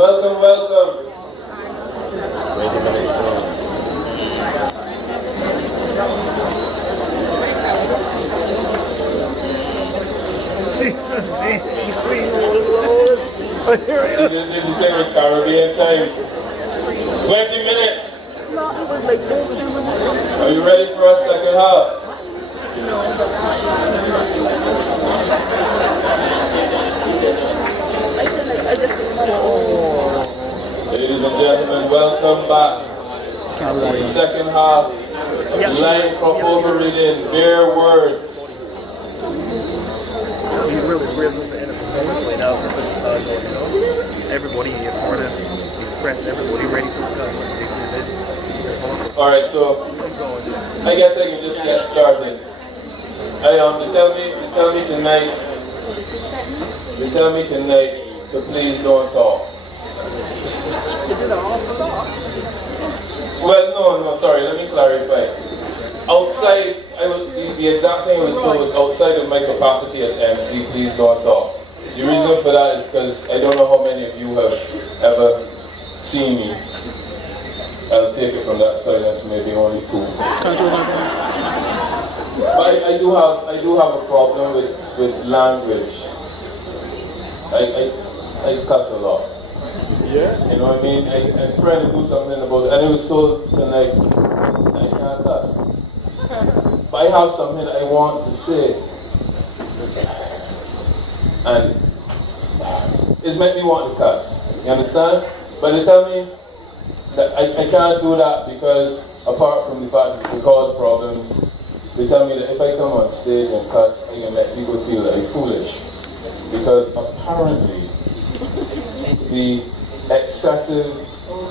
Welcome, welcome. This is the Caribbean time. 20 minutes. Are you ready for our second half? Ladies and gentlemen, welcome back to the second half of Line from Overreading, Bare Words. Everybody important, impress everybody ready to come. Alright, so I guess I can just get started. They tell me tonight to please don't talk. Well, no, sorry, let me clarify. Outside, the exact thing I was told was outside of my capacity as MC, please don't talk. The reason for that is because I don't know how many of you have ever seen me. I'll take it from that silence, maybe only two. But I do have a problem with language. I cuss a lot. Yeah. You know what I mean? I'm trying to do something about it. And it was told tonight, I can't cuss. But I have something I want to say. And it's made me want to cuss. You understand? But they tell me that I can't do that because, apart from the fact that it cause problems, they tell me that if I come on stage and cuss, I can make people feel that I'm foolish. Because apparently, the excessive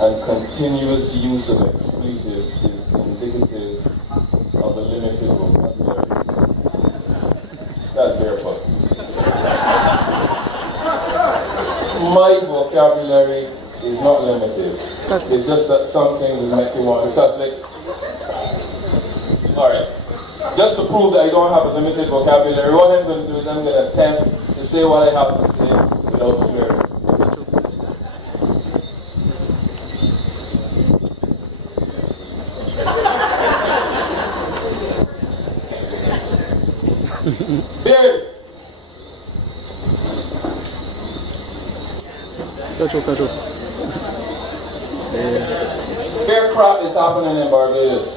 and continuous use of expletives is indicative of a limited vocabulary. That's their fault. My vocabulary is not limited. It's just that some things make me want to cuss. Alright. Just to prove that I don't have a limited vocabulary, what I'm going to do is I'm going to attempt to say what I have to say without swearing. Beer! Bear crop is happening in Barbados.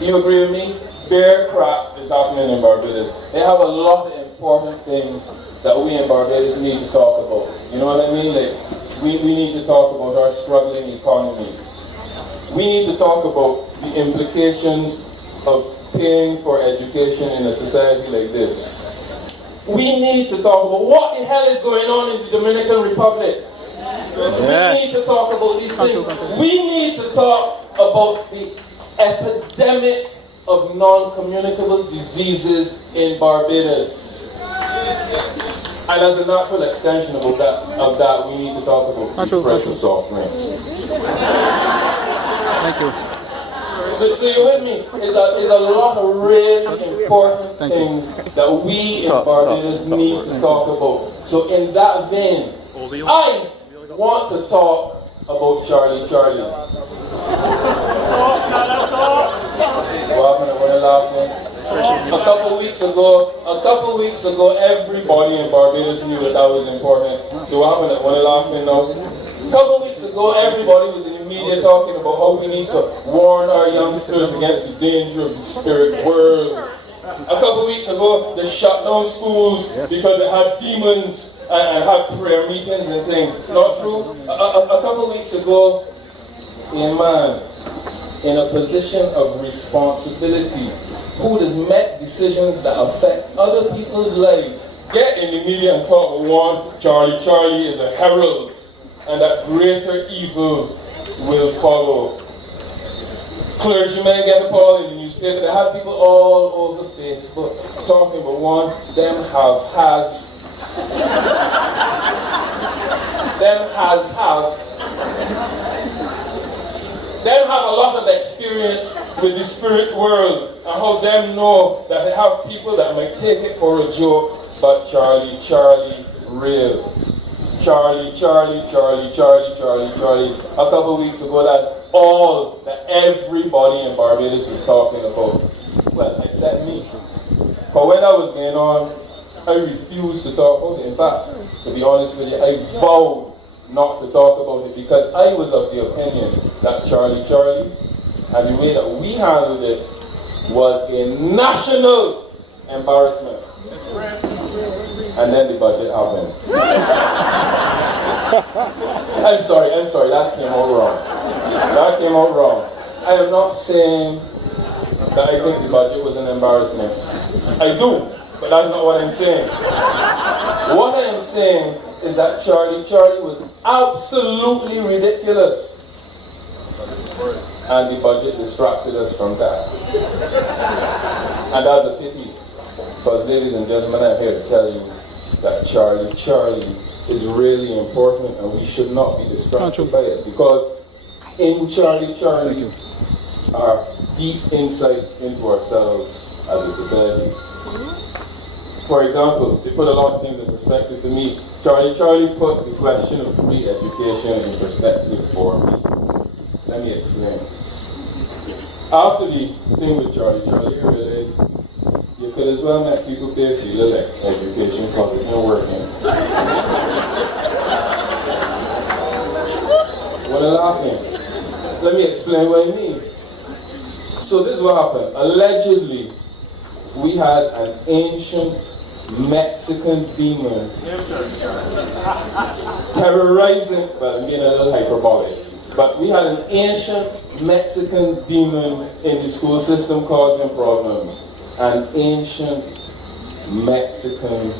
You agree with me? Bear crop is happening in Barbados. They have a lot of important things that we in Barbados need to talk about. You know what I mean? Like, we need to talk about our struggling economy. We need to talk about the implications of paying for education in a society like this. We need to talk about what the hell is going on in the Dominican Republic. Yeah. We need to talk about these things. We need to talk about the epidemic of non-communicable diseases in Barbados. And as a natural extension of that, we need to talk about fresh and soft drinks. Thank you. So you're with me? There's a lot of really important things that we in Barbados need to talk about. So in that vein, I want to talk about Charlie. A couple weeks ago, everybody in Barbados knew that was important. So what happened? When I laughing now? A couple of weeks ago, everybody was in the media talking about how we need to warn our youngsters against the danger of the spirit world. A couple of weeks ago, they shut down schools because they had demons and had prayer meetings and things. Not true? A couple of weeks ago, a man in a position of responsibility who has made decisions that affect other people's lives get in the media and talk about one, Charlie is a herald, and that greater evil will follow. Clergymen get up all in the newspaper. They have people all over Facebook talking about one, them have a lot of experience with the spirit world and how them know that they have people that might take it for a joke, but Charlie real. Charlie. A couple weeks ago, that's all that everybody in Barbados was talking about. Well, except me. But when that was going on, I refused to talk about it. In fact, to be honest with you, I vowed not to talk about it because I was of the opinion that Charlie, and the way that we handled it was a national embarrassment. And then the budget happened. I'm sorry, that came out wrong. I am not saying that I think the budget was an embarrassment. I do, but that's not what I'm saying. What I am saying is that Charlie was absolutely ridiculous. And the budget distracted us from that. And that's a pity. Because ladies and gentlemen, I'm here to tell you that Charlie is really important and we should not be distracted by it. Because in Charlie are deep insights into ourselves as a society. For example, to put a lot of things in perspective for me, Charlie put the question of free education in perspective for me. Let me explain. After the thing with Charlie, I realized you could as well make people pay for your little education because it's not working. What are laughing? Let me explain what I mean. So this is what happened. Allegedly, we had an ancient Mexican demon terrorizing, well, I'm being a little hyperbolic, but we had an ancient Mexican demon in the school system causing problems. An ancient Mexican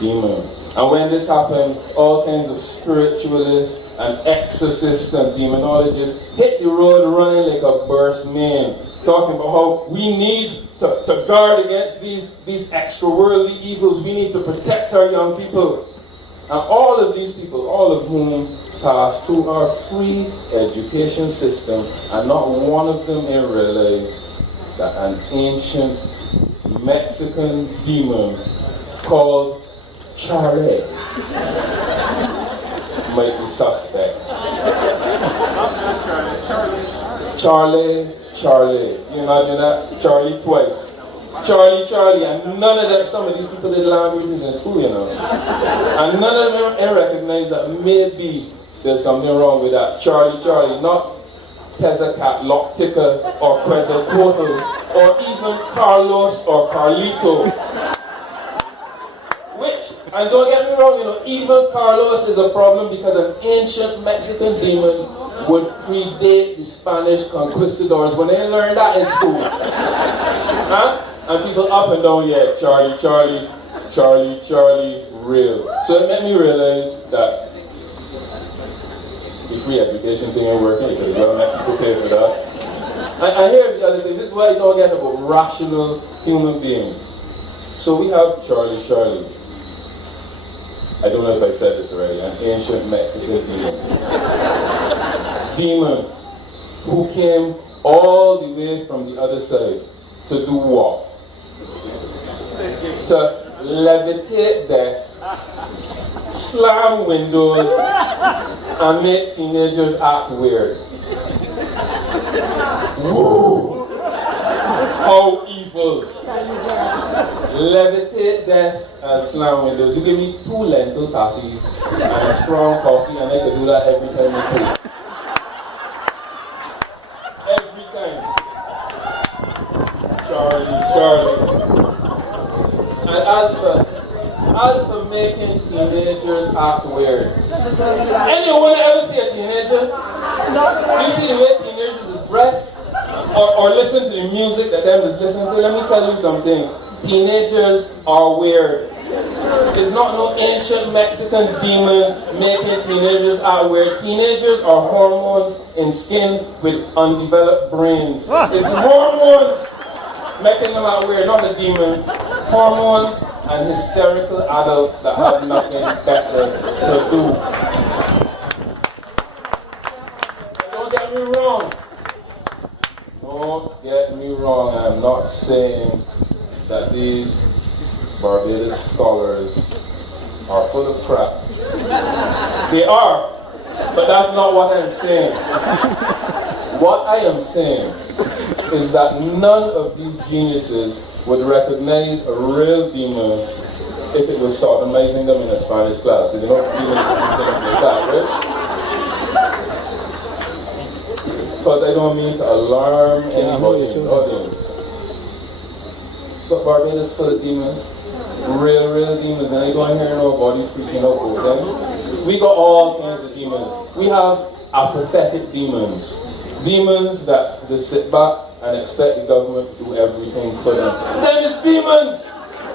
demon. And when this happened, all kinds of spiritualists and exorcists and demonologists hit the road running like a burst man, talking about how we need to guard against these extra-worldly evils. We need to protect our young people. And all of these people, all of whom passed through our free education system, and not one of them here realized that an ancient Mexican demon called Charlie might be suspect. Charlie. You imagine that? Charlie twice. Charlie, and none of them, some of these people did languages in school, you know. And none of them recognize that maybe there's something wrong with that. Charlie, not Tezacat, Loctica, or Quetzalcoatl, or even Carlos or Carlito. Which, and don't get me wrong, you know, even Carlos is a problem because an ancient Mexican demon would predate the Spanish conquistadors when they learned that in school. Huh? And people up and down, yeah, Charlie, real. So it made me realize that the free education thing ain't working because well make people pay for that. And here's the other thing, this is what I don't get about rational human beings. So we have Charlie. I don't know if I said this already, an ancient Mexican demon who came all the way from the other side to do what? To levitate desks, slam windows, and make teenagers act weird. Woo! How evil! Levitate desks and slam windows. You give me 2 lentil patties and a strong coffee, and I can do that every time you cook. Every time. Charlie. And as for making teenagers act weird. Anyone ever see a teenager? You see the way teenagers dress? Or listen to the music that them is listening to? Let me tell you something. Teenagers are weird. There's not no ancient Mexican demon making teenagers act weird. Teenagers are hormones in skin with undeveloped brains. It's hormones making them act weird, not the demon. Hormones and hysterical adults that have nothing better to do. Don't get me wrong. Don't get me wrong. I'm not saying that these Barbados scholars are full of crap. They are, but that's not what I'm saying. What I am saying is that none of these geniuses would recognize a real demon if it was sodomizing them in a Spanish class, because they don't deal with things like that, right? Because I don't mean to alarm anybody in the audience. But Barbados is full of demons. Real demons, and I don't hear nobody freaking out about them. We got all kinds of demons. We have apathetic demons. Demons that just sit back and expect the government to do everything for them. Them is demons!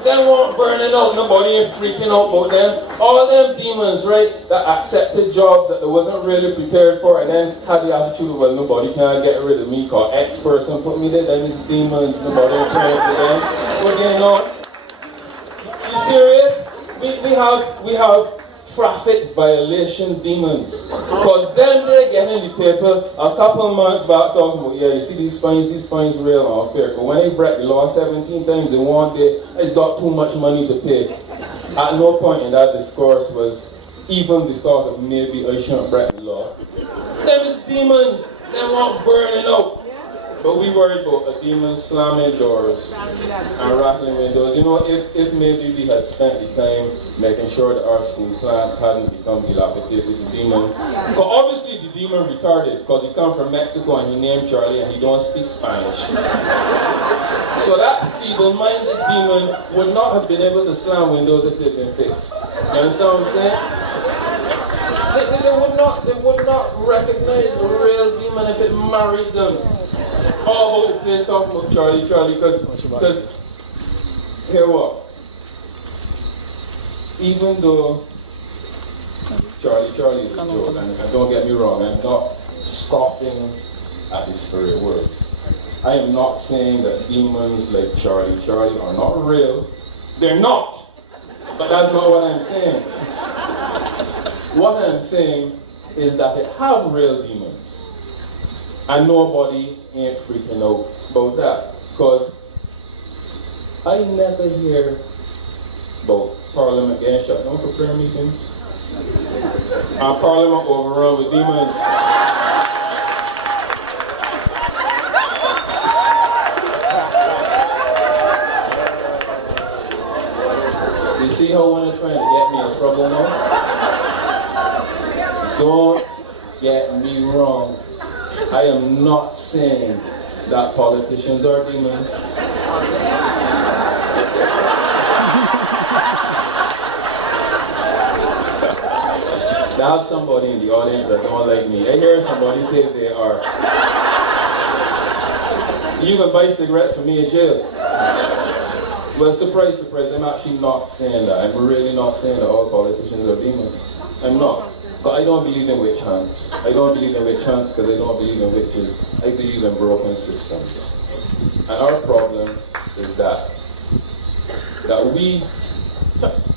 Them weren't burning out, nobody ain't freaking out about them. All them demons, right, that accepted jobs that they wasn't really prepared for and then had the attitude, well, nobody can get rid of me because X person put me there. Them is demons, nobody ain't praying for them. What going on? You serious? We have traffic violation demons. Because then they get in the paper a couple months back talking about, yeah, you see these fines real unfair. But when they break the law 17 times in one day, it's got too much money to pay. At no point in that discourse was even the thought of maybe I shouldn't break the law. Them is demons. They weren't burning out. But we worried about a demon slamming doors and rattling windows. You know, if maybe we had spent the time making sure that our school class hadn't become dilapidated with the demon. Because obviously the demon retarded because he come from Mexico and he named Charlie and he don't speak Spanish. So that feeble-minded demon would not have been able to slam windows if they'd been fixed. You understand what I'm saying? They would not recognize a real demon if it married them. All over the place talking about Charlie, because hear what? Even though Charlie is a joke, and don't get me wrong, I'm not scoffing at the spirit world. I am not saying that demons like Charlie are not real. They're not. But that's not what I'm saying. What I'm saying is that they have real demons. And nobody ain't freaking out about that. Because I never hear about Parliament getting shut down for prayer meetings. And Parliament overrun with demons. You see how when they're trying to get me in trouble now? Don't get me wrong. I am not saying that politicians are demons. I have somebody in the audience that don't like me. I hear somebody say they are. You can buy cigarettes for me in jail. Well, surprise, I'm actually not saying that. I'm really not saying that all politicians are demons. I'm not. But I don't believe in witch hunts. I don't believe in witch hunts because I don't believe in witches. I believe in broken systems. And our problem is that we,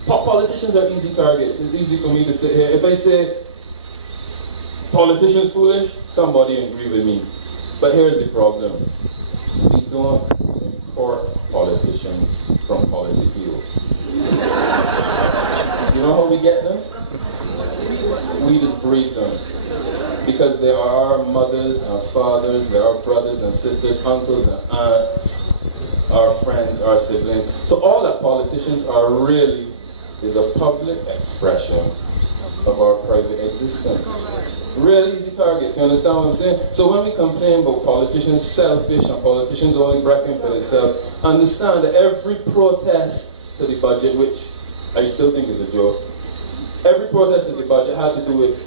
politicians are easy targets. It's easy for me to sit here. If I say politicians foolish, somebody agree with me. But here's the problem. We don't import politicians from politicking. You know how we get them? We just breed them. Because they are our mothers, our fathers, they are our brothers and sisters, uncles and aunts, our friends, our siblings. So all that politicians are really is a public expression of our private existence. Real easy targets, you understand what I'm saying? So when we complain about politicians selfish and politicians only bragging for themselves, understand that every protest to the budget, which I still think is a joke, every protest to the budget had to do with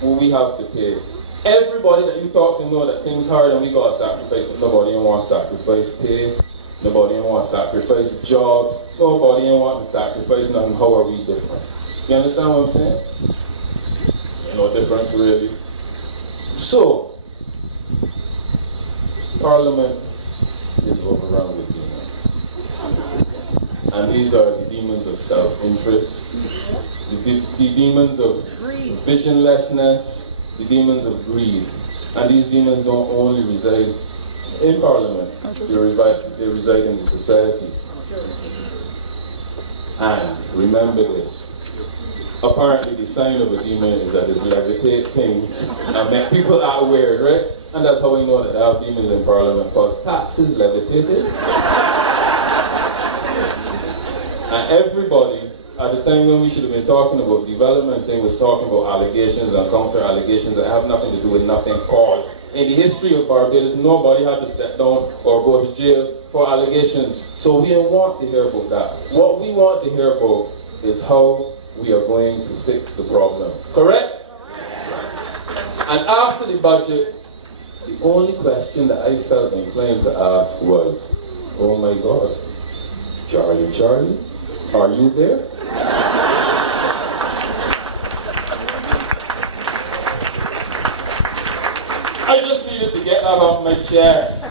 what we have to pay. Everybody that you talk to know that things hard and we got to sacrifice, but nobody want to sacrifice pay, nobody want to sacrifice jobs, nobody want to sacrifice nothing. How are we different? You understand what I'm saying? No difference really. So, Parliament is overrun with demons. And these are the demons of self-interest, the demons of visionlessness, the demons of greed. And these demons don't only reside in Parliament, they reside in the society. And remember this, apparently the sign of a demon is that it levitate things and make people act weird, right? And that's how we know that they have demons in Parliament, because taxes levitated. And everybody, at the time when we should have been talking about development thing, was talking about allegations and counter-allegations that have nothing to do with nothing caused. In the history of Barbados, nobody had to step down or go to jail for allegations. So we don't want to hear about that. What we want to hear about is how we are going to fix the problem. Correct? And after the budget, the only question that I felt inclined to ask was, oh my God, Charlie, are you there? I just needed to get that off my chest.